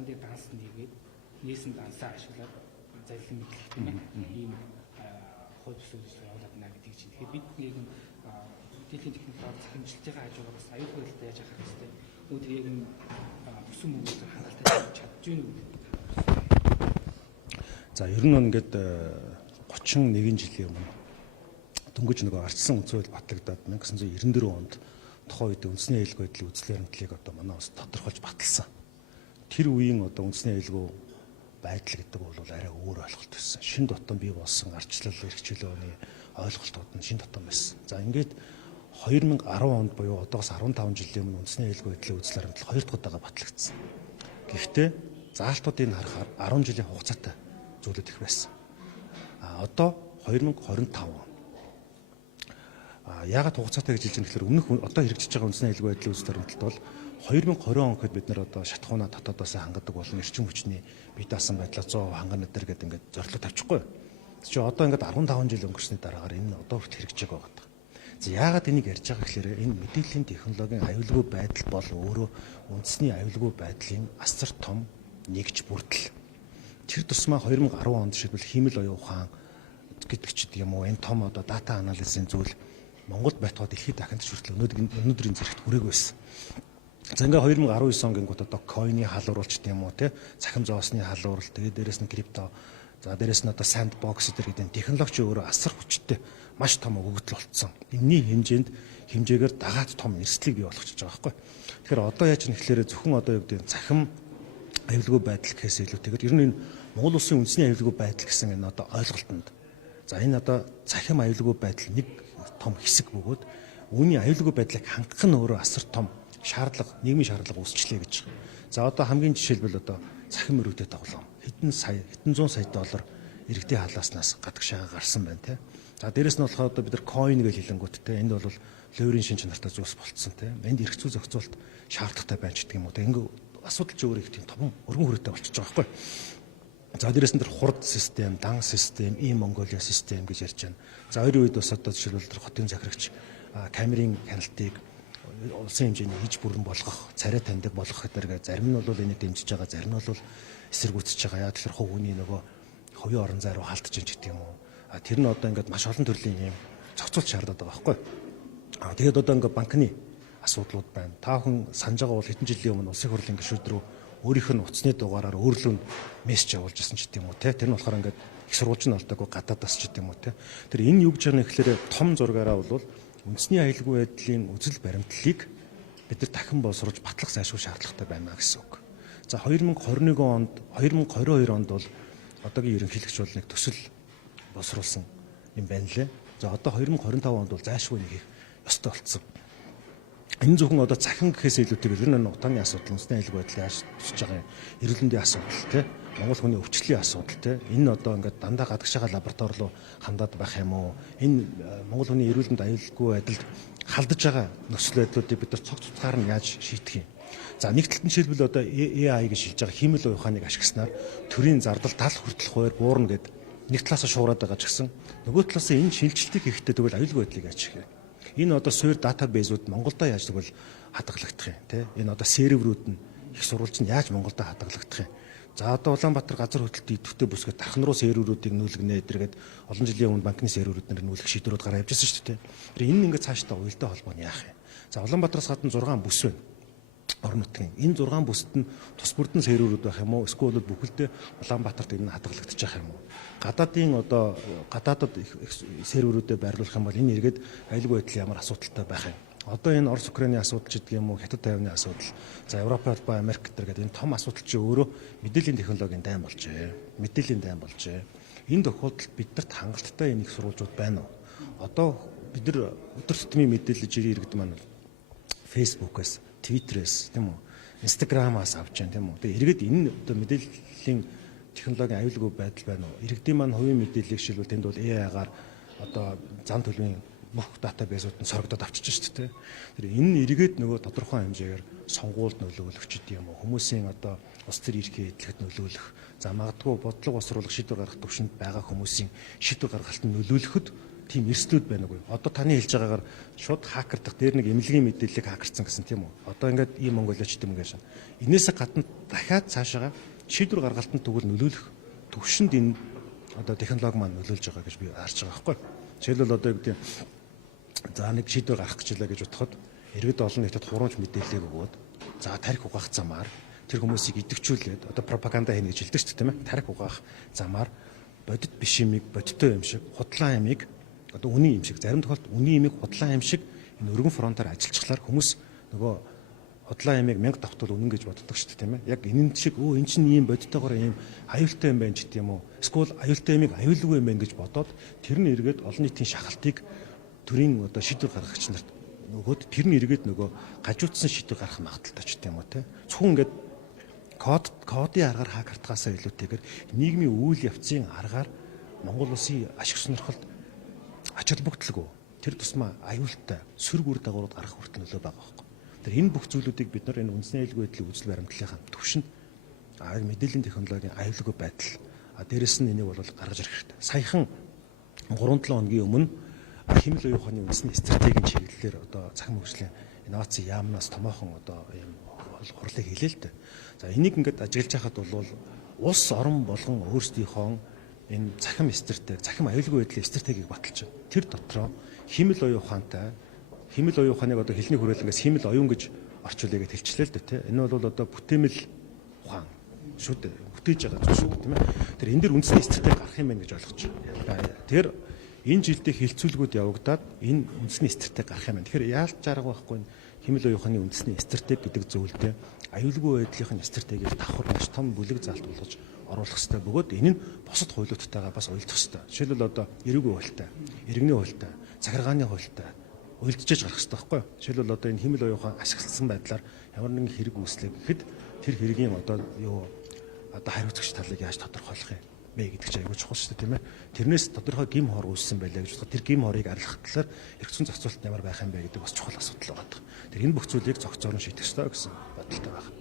сайхан дээр данс нэгээд нээсэн дансаа ашиглаад залилан мэдлэх тийм ийм хууль төсөөлөл явуулаад байна гэдэг чинь. Тэгэхээр бид яг мэдээллийн технологиор захимжилж байгаа хажуугаар бас аюул хөлтэй яаж харах хэрэгтэй. Өөдөр яг бүсэн мөнгөөр хангалттай чадж гэнэ үү? За ер нь ингээд 31 жилийн өмнө дөнгөж нөгөө ардсан үндсэл батлагдаад 1994 онд тухайн үед үндэсний аюулгүй байдлын үзэл баримтлалыг одоо манай улс тодорхойлж баталсан. Тэр үеийн одоо үндэсний аюулгүй байдал гэдэг бол арай өөр ойлголт байсан. Шин дотн бий болсон ардчлал эрх чөлөөний ойлголтууд нь шин дотн байсан. За ингээд 2010 онд буюу одоос 15 жилийн өмнө үндэсний аюулгүй байдлын үзэл баримтлал 2 дахь удаага батлагдсан. Гэхдээ заалтуудыг харахаар 10 жилийн хугацаатай зүйлүүд их байсан. Одоо 2025 он. Яагаад хугацаатай гэж хэлж байгаа гэхээр өмнөх одоо хэрэгжиж байгаа үндэсний аюулгүй байдлын үзэл баримтлалт бол 2020 он гэхэд бид нэр одоо шатхууна дотоодоос хангадаг болон эрчим хүчний бие даасан байдлаа 100% хангана гэдэг ингээд зорилго тавьчихгүй. Чи одоо ингээд 15 жил өнгөрсний дараагаар энэ одоо хүртэл хэрэгжиж байгаа гэдэг. За яагаад энийг ярьж байгаа гэхээр энэ мэдээллийн технологийн аюулгүй байдал бол өөрөө үндэсний аюулгүй байдлын асар том нэгж бүрдэл. Тэр тусмаа 2010 онд жишээлбэл хиймэл оюун ухаан гэдэг ч юм уу энэ том одоо дата анализын зүйл Монголд байтугай дэлхийд дахинд хүртэл өнөөдрийн зэрэгт хүрээг байсан. За ингээ 2019 он гингүүд одоо койны халууруулч тийм үү те цахим зоосны халуурал тэгээд дээрэс нь крипто за дээрэс нь одоо сандбокс гэдэг технологи өөрөө асар хүчтэй маш том өгөгдөл болцсон. Энэний хэмжээгээр дагаад том эрсдлийг бий болгочихж байгаа байхгүй. Тэгэхээр одоо яаж нэхлээрээ зөвхөн одоо юу гэдэг цахим аюулгүй байдал гэхээс илүүтэйгээр ер нь энэ Монгол улсын үндэсний аюулгүй байдал гэсэн энэ одоо ойлголтод за энэ одоо цахим аюулгүй байдал нэг том хэсэг бөгөөд үүний аюулгүй байдлыг хангах нь өөрөө асар том шаардлага, нийгмийн шаардлага үүсчлээ гэж. За одоо хамгийн жишээлбэл одоо цахим мөрөгдөд тоглоом хэдэн 100 сая доллар иргэдийн халааснаас гадагшаага гарсан байна те. За дээрэс нь болохоор одоо бид нар coin гэж хэлэнгүүт те энд бол леверийн шин чанартай зүйлс болцсон те. Энд эрх зүй зохицуулалт шаардлагатай байна ч гэдэг юм уу те. Ингээ асуудал ч өөр их тийм том өргөн хүрээтэй болчихж байгаа байхгүй. За дээрэс нь тэр хурд систем, дан систем, Mongolia систем гэж ярьж байна. За хоёрын үед бас одоо жишээлбэл тэр хотын захирагч камерын хяналтыг улсын хэмжээний хийж бүрэн болгох, царай таньдаг болгох гэдэг зарим нь бол энийг дэмжиж байгаа, зарим нь бол эсэргүүцэж байгаа. Яа тэгэхээр хувь хүний нөгөө хувийн орон зай руу халтж ин гэдэг юм уу. Тэр нь одоо ингээд маш олон төрлийн юм зохицуулт шаардаад байгаа байхгүй. Тэгээд одоо ингээд банкны асуудлууд байна. Та бүхэн санаж байгаа бол хэдэн жилийн өмнө улсын хурлын гишүүд рүү өөрийнх нь утасны дугаараар өөрлөө мессеж явуулж ирсэн ч гэдэг юм уу те. Тэр нь болохоор ингээд их сурвалж нь олдоогүй гадаадас ч гэдэг юм уу те. Тэр энэ юу гэж байгаа нь гэхээр том зургаараа бол үндэсний аюулгүй байдлын үзэл баримтлалыг бид нар дахин боловсруулж батлах зайлшгүй шаардлагатай байна гэсэн үг. За 2021 онд 2022 онд бол одоогийн ерөнхийлөгч бол нэг төсөл боловсруулсан юм байна лээ. За одоо 2025 онд бол зайлшгүй нэг их ёстой болцсон. Энэ зөвхөн одоо цахим гэхээс илүүтэйгээр ер нь утааны асуудал, үндэсний аюулгүй байдлыг яаж тусч байгаа эрүүл мэндийн асуудал те Монгол хүний өвчлөлийн асуудал те энэ одоо ингээд дандаа гадагшаага лаборатори руу хандаад байх юм уу? Энэ Монгол хүний эрүүл мэнд аюулгүй байдалд халдаж байгаа нөхцөл байдлуудыг бид нар цогц цуцгаар нь яаж шийдэх юм? За нэг талд нь жишээлбэл одоо AI гэж хэлж байгаа хиймэл оюун ухааныг ашигласнаар төрийн зардал тал хүртэл хуваар буурна гэд нэг талаас нь шуураад байгаа ч гэсэн нөгөө талаас нь энэ шилжилтийг хийхдээ тэгвэл аюулгүй байдлыг яаж хийх вэ? Энэ одоо суур датабейсүүд Монголдо яаж тэгвэл хадгалагдах юм те энэ одоо серверүүд нь их сурвалж нь яаж Монголдо хадгалагдах юм. За одоо Улаанбаатар газар хөдлөлт идэвхтэй бүсгээд дархан руу серверүүдийг нүүлгэнэ эдэргээд олон жилийн өмнө банкны серверүүд нэр нүүлгэх шийдвэрүүд гараа явьжсэн шүү дээ. Тэр энэ ингээд цаашдаа уялдаа холбоо нь яах юм. За Улаанбаатараас гадна 6 бүс байна. Орон нутгийн энэ 6 бүсэд нь тус бүрдэн серверүүд байх юм уу? Эсвэл бүхэлдээ Улаанбаатарт энэ хадгалагдчих яах юм уу? Гадаадын одоо гадаадад серверүүдэд байрлуулах юм бол энэ эргээд аюулгүй байдлын ямар асуудалтай байх юм. Одоо энэ Орос Украины асуудал ч гэдэг юм уу, Хятад тайвны асуудал, за Европ ба Америк гэдэг энэ том асуудал чи өөрөө мэдээллийн технологийн дайн болжээ. Мэдээллийн дайн болжээ. Энэ тохиолдолд биднэрт хангалттай энэ их сурвалжууд байна уу? Одоо бид нар өдөр тутмын мэдээлэл иргэд маань Facebook-аас, Twitter-ээс тийм үү, Instagram-аас авч जैन тийм үү. Тэгээ эргээд энэ одоо мэдээллийн технологийн аюулгүй байдал байна уу? Иргэдийн маань хувийн мэдээллийг шилбэл тэнд бол AI-гаар одоо зан төлөвийн мөх датабейсүүд нь сорогдоод авчиж шүү дээ. Тэр энэ эргээд нөгөө тодорхой хэмжээгээр сонгуульд нөлөөлөх ч гэдэг юм уу. Хүмүүсийн одоо улс төр эрхээ эдлэхэд нөлөөлөх, за магадгүй бодлого босруулах шийдвэр гаргах төвшөнд байгаа хүмүүсийн шийдвэр гаргалтанд нөлөөлөхөд тийм эрсдлүүд байна уу? Одоо таны хэлж байгаагаар шууд хакердах дээр нэг эмнэлгийн мэдээллийг хакерцсан гэсэн тийм үү? Одоо ингээд ийм Монголиач гэдэг юм гэж байна. Инээсээ гадна дахиад цаашаа шийдвэр гаргалтанд тэгвэл нөлөөлөх төвшөнд энэ одоо технологи маань нөлөөлж байгаа гэж би харж байгаа байхгүй. Жишээлбэл одоо гэдэг за нэг шийдвэр гаргах гэж байлаа гэж бодоход иргэд олон нийтэд хурамч мэдээллийг өгөөд за тарих угаах замаар тэр хүмүүсийг идэвхжүүлээд одоо пропаганда хийнэ гэж хэлдэг шүү дээ тийм ээ. Тарих угаах замаар бодит биш юмыг бодиттой юм шиг, худлаа юмыг одоо үний юм шиг, зарим тохиолдолд үний юмыг худлаа юм шиг энэ өргөн фронтоор ажиллачглаар хүмүүс нөгөө худлаа ямиг 1000 давтвал үнэн гэж боддог шүү дээ тийм ээ. Яг энэ шиг эн чинь ийм бодиттойгоор ийм аюултай юм байна ч гэдэг юм уу. Эсвэл аюултай ямиг аюулгүй юм байна гэж бодоод тэр нь эргээд олон нийтийн шахалтыг төрийн одоо шийдвэр гаргагч нарт нөгөөд тэр нь эргээд нөгөө гажуудсан шийдвэр гаргах магадaltaй ч гэдэг юм уу те. Зөвхөн ингээд кодын аргаар хакертахаасаа илүүтэйгээр нийгмийн үйл явцын аргаар Монгол улсын ашиг сонирхолд ач холбогдолгүй тэр тусмаа аюултай сөрөг үр дагаврууд гарах хүртэл нөлөө байгаа байхгүй. Тэр энэ бүх зүйлүүдийг бид нар энэ үндэсний аюулгүй байдлыг үзэл баримтлалынхаа төвшөнд мэдээллийн технологийн аюулгүй байдал дээрэс нь энийг бол гаргаж ирэх хэрэгтэй. Саяхан 3-7 хоногийн өмнө хэмэл оюун ухааны үндэсний стратегийн чиглэлээр одоо цахим хөгжлийн инноваци яамнаас томоохон одоо ийм хурлыг хийлээ л дээ. За энийг ингээд ажиглаж байхад бол улс орон болгон өөрсдийнхөө энэ цахим стратеги, цахим аюулгүй байдлын стратегийг баталж байна. Тэр дотроо хэмэл оюун ухаантай хэмэл оюун ухааныг одоо хэлний хүрээлэнгээс хэмэл оюун гэж орчуулъя гэж хэлчихлээ л дээ тий. Энэ бол одоо бүтээмэл ухаан шүү дээ. Бүтээж байгаа зүйл шүү дээ тийм ээ. Тэр энэ дэр үндэсний стратеги гарах юм байна гэж ойлгож байна. Тэр энэ жилдээ хилцүүлгүүд явагдаад энэ үндэсний стратеги гарах юм байна. Тэгэхээр яалж арга байхгүй хэмэл оюун ухааны үндэсний стратеги гэдэг зөвлөлдөө аюулгүй байдлын стратегийг давхар маш том бүлэг залт болгож оруулах хэрэгтэй бөгөөд энэ нь бусад хуулиудтайгаа бас уялдах хэрэгтэй. Жишээлбэл одоо эрүүгийн хуультай, иргэний хуультай, захиргааны хуультай уялдчихж гарах хэрэгтэй байхгүй юу? Жишээлбэл одоо энэ хэмэл оюун ухаан ашигласан байдлаар ямар нэгэн хэрэг үүслэх гэхэд тэр хэргийн одоо хариуцагч талыг яаж тодорхойлох юм бэ гэдэг чинь аягүй чухал шүү дээ тийм ээ. Тэрнээс тодорхой гим хор үүссэн байлаа гэж бодоход тэр гим хорыг арилгах талаар эрх зүйн зохицуулалт ямар байх юм бэ гэдэг бас чухал асуудал байгаа. Тэр энэ бүх зүйлийг зохицоор нь шийдэх ёстой гэсэн бодолтой байна.